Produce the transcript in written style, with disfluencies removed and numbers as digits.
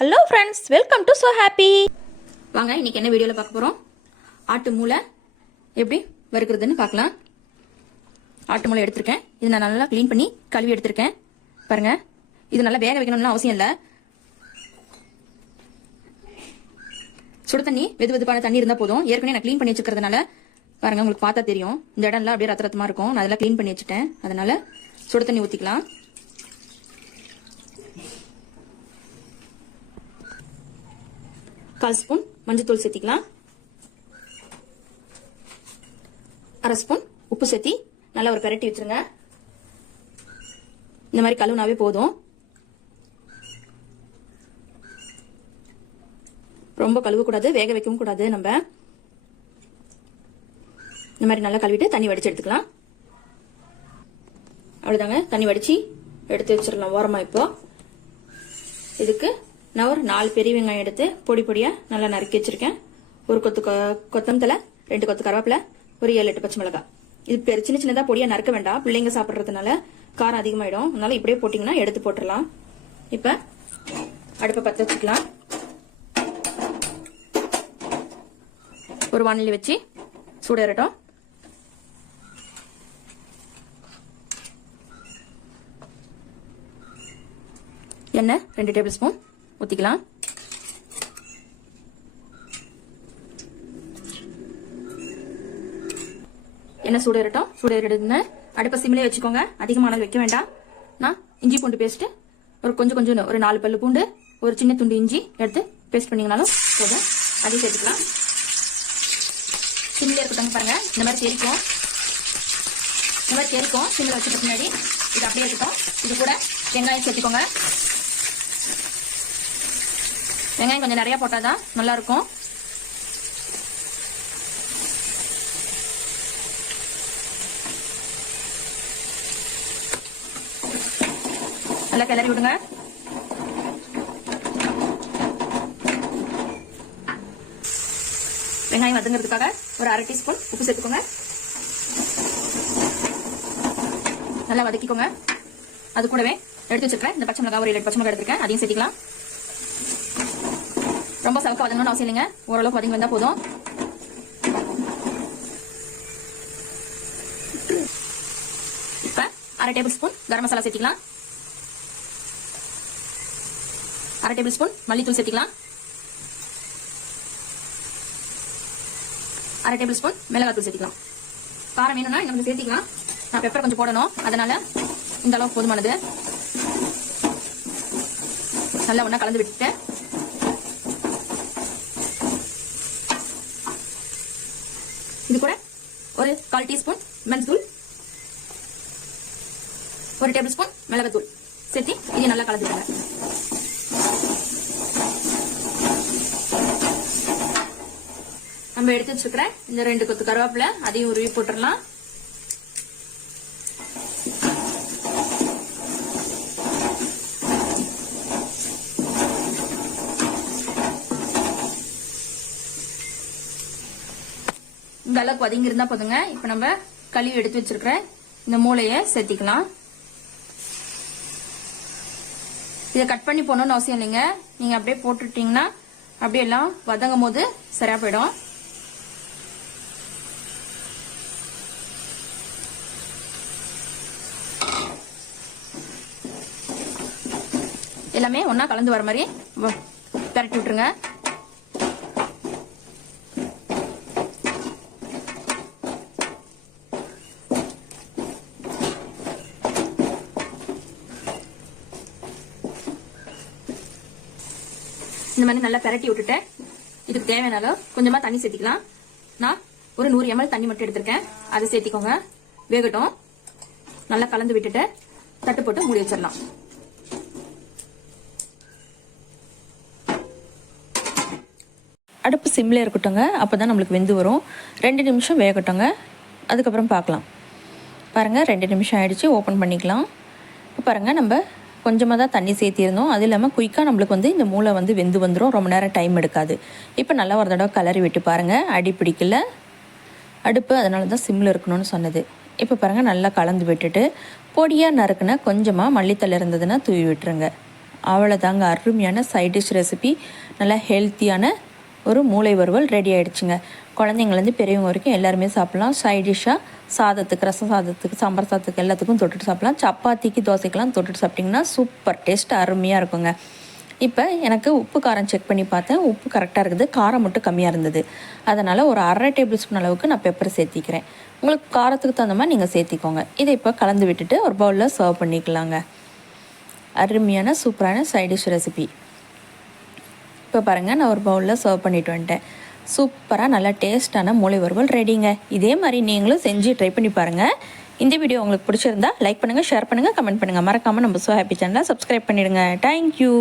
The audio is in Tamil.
Hello friends, welcome to so happy. வாங்க, இன்னைக்கு என்ன வீடியோவில் பார்க்க போகிறோம். ஆட்டு மூளை எப்படி வறுக்கிறதுன்னு பார்க்கலாம். ஆட்டு மூளை எடுத்திருக்கேன். இது நான் நல்லா க்ளீன் பண்ணி கழுவி எடுத்திருக்கேன். பாருங்க, இது நல்லா வேக வைக்கணும்னு அவசியம் இல்லை. சுடு தண்ணி, வெது வெதுப்பான தண்ணி இருந்தால் போதும். ஏற்கனவே நான் க்ளீன் பண்ணி வச்சுக்கிறதுனால பாருங்க, உங்களுக்கு பார்த்தா தெரியும். இந்த இடம்லாம் அப்படியே ரத்த ரத்தமாக இருக்கும். நான் அதெல்லாம் க்ளீன் பண்ணி வச்சுட்டேன். அதனால சுடு தண்ணி ஊற்றிக்கலாம். கால் ஸ்பூன் மஞ்சத்தூள் சேர்த்திக்கலாம். அரை ஸ்பூன் உப்பு சேர்த்தி நல்லா ஒரு பெரட்டி வச்சிருங்க. இந்த மாதிரி கழுவுனாவே போதும். ரொம்ப கழுவக்கூடாது, வேக வைக்கவும் கூடாது. நம்ம இந்த மாதிரி நல்லா கழுவிட்டு தண்ணி வடிச்சு எடுத்துக்கலாம். அவ்வளவுதாங்க, தண்ணி வடிச்சு எடுத்து வச்சிடலாம் ஓரமா. இப்போ இதுக்கு நான் ஒரு 4 பெரிய வெங்காயம் எடுத்து பொடி பொடியா நல்லா நறுக்கி வச்சிருக்கேன். ஒரு கொத்து கொத்தமல்லி, 2 கொத்து கருவேப்பிலை, ஒரு 7-8 பச்சை மிளகாய். இது சின்ன சின்னதா பொடியா நறுக்க வேண்டாம், பிள்ளைங்க சாப்பிட்றதுனால காரம் அதிகமாயிடும். அதனால இப்படியே போட்டீங்கன்னா எடுத்து போட்டுடலாம். இப்ப அடுப்பை பற்ற வச்சுக்கலாம். ஒரு வானிலை வச்சு சூடேறட்டும். எண்ணெய் 2 டேபிள் ஸ்பூன் ஊத்திக்கலாம். எண்ணெய் சூடேறட்டும். சூடேறிடுங்க. அடுப்பை சிம்மிலே வச்சுக்கோங்க, அதிகமானது வைக்க வேண்டாம். நான் இஞ்சி பூண்டு பேஸ்ட் கொஞ்சம் ஒரு 4 பல்லு பூண்டு, ஒரு சின்ன துண்டு இஞ்சி எடுத்து பேஸ்ட் பண்ணீங்கனாலும் போதும். அதையும் சேர்த்துக்கலாம். சிம்மிலே இருக்கட்டும். பாருங்க, இந்த மாதிரி தெரிக்கும். சிம்மில் வச்சுட்டு பின்னாடி இது அப்படியே இருக்கட்டும். இது கூட வெங்காயம் சேர்த்துக்கோங்க. வெங்காயம் கொஞ்சம் நிறைய போட்டாதான் நல்லா இருக்கும். நல்லா கிளறி விடுங்க. வெங்காயம் வதங்கிறதுக்காக ஒரு 1/2 டீஸ்பூன் உப்பு சேர்த்துக்கோங்க. நல்லா வதக்கிக்கோங்க. அது கூடவே எடுத்து வச்சிருக்கேன் இந்த பச்சை மிளகாய், ஒரு 7 பச்சை மிளகாய் எடுத்திருக்கேன், அதையும் சேர்த்துக்கலாம். ரொம்ப சவக்க வதங்கணும்னு அவசியம் இல்லைங்க, ஓரளவுக்கு வதங்கி வந்தா போதும். இப்ப 1/2 டேபிள் ஸ்பூன் கரம் மசாலா சேர்த்துக்கலாம். 1/2 டேபிள் ஸ்பூன் மல்லித்தூள் சேர்த்துக்கலாம். 1/2 டேபிள் ஸ்பூன் மிளகாத்தூள் சேர்த்துக்கலாம். காரம் வேணும்னா நமக்கு சேர்த்துக்கலாம். நான் பெப்பர் கொஞ்சம் போடணும், அதனால இந்த அளவுக்கு போதுமானது. நல்லா ஒண்ணா கலந்து விட்டுட்டு இது கூட ஒரு 1/4 டீஸ்பூன் மஞ்சள், 1 டேபிள் ஸ்பூன் மிளகாத்தூள் சேர்த்து இதையும் நல்லா கலந்துடுங்க. நம்ம எடுத்து வச்சுக்கிற இந்த 2 கொத்து கருவேப்பிலை அதையும் உருவி போட்டுடலாம். இந்த அளவுக்கு வதங்கி இருந்தா போதுங்க. இப்ப நம்ம கழுவி எடுத்து வச்சிருக்கிற இந்த மூளையை சேர்த்திக்கலாம். இதை கட் பண்ணி போடணும்னு அவசியம் இல்லைங்க, நீங்க அப்படியே போட்டுட்டீங்கன்னா அப்படியே எல்லாம் வதங்கும் போது சரியா போயிடும். எல்லாமே ஒன்னா கலந்து வர மாதிரி பரட்டி விட்டுருங்க. இந்த மாதிரி நல்லா பரட்டி விட்டுட்டேன். இதுக்கு தேவையான அளவு கொஞ்சமா தண்ணி சேர்த்திக்கலாம். நான் ஒரு 100 ml தண்ணி மட்டும் எடுத்திருக்கேன், அதை சேர்த்திக்கோங்க. வேகட்டும். நல்லா கலந்து விட்டுட்டு தட்டு போட்டு மூடி வச்சிடலாம். அடுப்பு சிம்ல இருக்கட்டுங்க, அப்பதான் நம்மளுக்கு வெந்து வரும். 2 நிமிஷம் வேகட்டுங்க, அதுக்கப்புறம் பார்க்கலாம். பாருங்க, 2 நிமிஷம் ஆயிடுச்சு. ஓப்பன் பண்ணிக்கலாம். இப்போ பாருங்க, நம்ம கொஞ்சமாக தான் தண்ணி சேர்த்திருந்தோம். அது இல்லாமல் குயிக்காக நம்மளுக்கு இந்த மூளை வெந்து வந்துடும். ரொம்ப நேரம் டைம் எடுக்காது. இப்போ நல்லா ஒரு தடவை கலரி விட்டு பாருங்கள், அடி பிடிக்கல அடுப்பு, அதனால தான் சிம்மில் இருக்கணும்னு சொன்னது. இப்போ பாருங்கள், நல்லா கலந்து விட்டுட்டு பொடியாக நறுக்குனா கொஞ்சமாக மல்லித்தலை இருந்ததுன்னா தூவி விட்டுருங்க. அவ்வளோதாங்க, அருமையான சைட் டிஷ் ரெசிபி, நல்லா ஹெல்த்தியான ஒரு மூளை வறுவல் ரெடி ஆகிடுச்சுங்க. குழந்தைங்கலேருந்து பெரியவங்க வரைக்கும் எல்லாருமே சாப்பிட்லாம். சைட் டிஷ்ஷாக சாதத்துக்கு, ரசம் சாதத்துக்கு, சாம்பார் சாதத்துக்கு எல்லாத்துக்கும் தொட்டுட்டு சாப்பிட்லாம். சப்பாத்திக்கு, தோசைக்கெல்லாம் தொட்டுட்டு சாப்பிட்டிங்கன்னா சூப்பர் டேஸ்ட், அருமையாக இருக்குங்க. இப்போ எனக்கு உப்பு காரம் செக் பண்ணி பார்த்தேன். உப்பு கரெக்டாக இருக்குது, காரம் மட்டும் கம்மியாக இருந்தது. அதனால் ஒரு 1/2 டேபிள் ஸ்பூன் அளவுக்கு நான் பெப்பர் சேர்த்திக்கிறேன். உங்களுக்கு காரத்துக்கு தகுந்த மாதிரி நீங்கள் சேர்த்திக்கோங்க. இதை இப்போ கலந்து விட்டுட்டு ஒரு பவுலில் சர்வ் பண்ணிக்கலாங்க. அருமையான சூப்பரான சைட் டிஷ் ரெசிபி. இப்போ பாருங்கள், நான் ஒரு பவுலில் சர்வ் பண்ணிட்டு வந்துட்டேன். சூப்பராக நல்லா டேஸ்ட்டான மூளை வறுவல் ரெடிங்க. இதே மாதிரி நீங்களும் செஞ்சு ட்ரை பண்ணி பாருங்கள். இந்த வீடியோ உங்களுக்கு பிடிச்சிருந்தா லைக் பண்ணுங்கள், ஷேர் பண்ணுங்கள், கமெண்ட் பண்ணுங்கள். மறக்காமல் நம்ம சோ ஹாப்பி சேனலை சப்ஸ்கிரைப் பண்ணிடுங்க. தேங்க்யூ.